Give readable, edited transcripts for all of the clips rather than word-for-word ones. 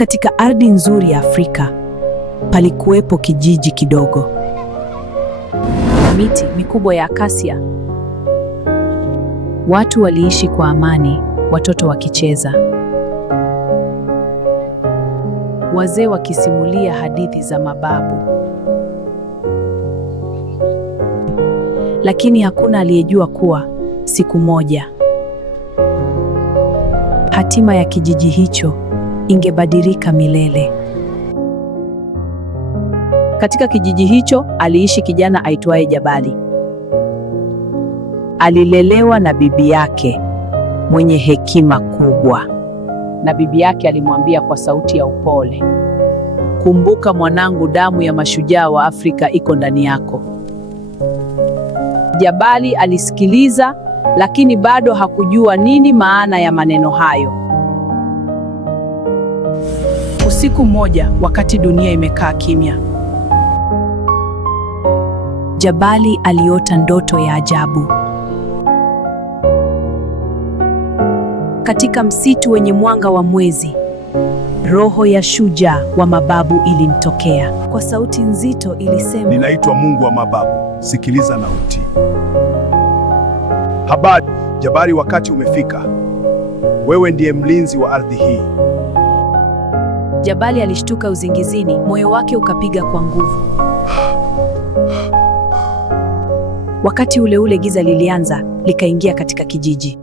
Katika ardhi nzuri ya Afrika, palikuwepo kijiji kidogo. Miti mikubwa ya akasia. Watu waliishi kwa amani, watoto wakicheza, wazee wakisimulia hadithi za mababu. Lakini hakuna aliyejua kuwa siku moja hatima ya kijiji hicho ingebadilika milele. Katika kijiji hicho aliishi kijana aitwaye Jabali. Alilelewa na bibi yake mwenye hekima kubwa, na bibi yake alimwambia kwa sauti ya upole, kumbuka mwanangu, damu ya mashujaa wa Afrika iko ndani yako. Jabali alisikiliza, lakini bado hakujua nini maana ya maneno hayo. Usiku mmoja, wakati dunia imekaa kimya, Jabali aliota ndoto ya ajabu. Katika msitu wenye mwanga wa mwezi, roho ya shujaa wa mababu ilimtokea. Kwa sauti nzito ilisema, ninaitwa Mungu wa mababu, sikiliza na utii. Habari Jabali, wakati umefika. Wewe ndiye mlinzi wa ardhi hii. Jabali alishtuka uzingizini, moyo wake ukapiga kwa nguvu. Wakati ule ule giza lilianza, likaingia katika kijiji.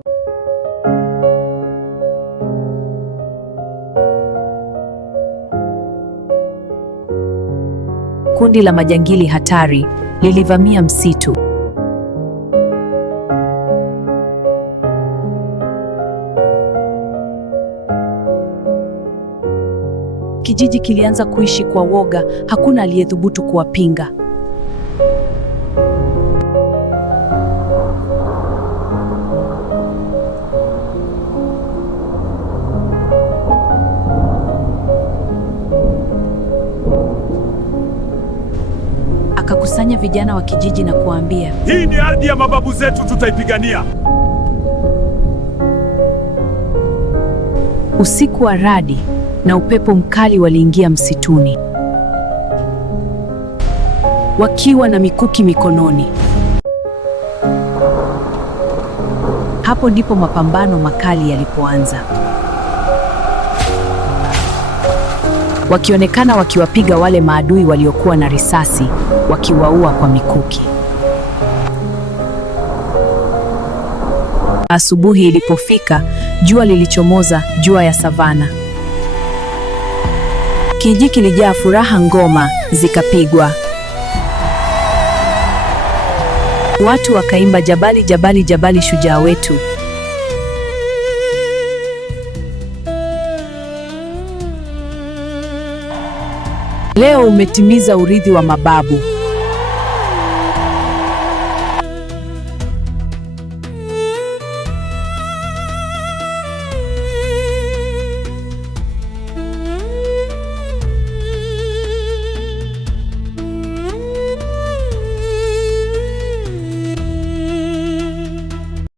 Kundi la majangili hatari lilivamia msitu. Kijiji kilianza kuishi kwa woga, hakuna aliyethubutu kuwapinga. Akakusanya vijana wa kijiji na kuambia, hii ni ardhi ya mababu zetu, tutaipigania. Usiku wa radi na upepo mkali waliingia msituni, wakiwa na mikuki mikononi. Hapo ndipo mapambano makali yalipoanza, wakionekana wakiwapiga wale maadui waliokuwa na risasi, wakiwaua kwa mikuki. Asubuhi ilipofika, jua lilichomoza, jua ya savana. Kijiji kilijaa furaha, ngoma zikapigwa, watu wakaimba, Jabali, Jabali, Jabali, shujaa wetu. Leo umetimiza urithi wa mababu.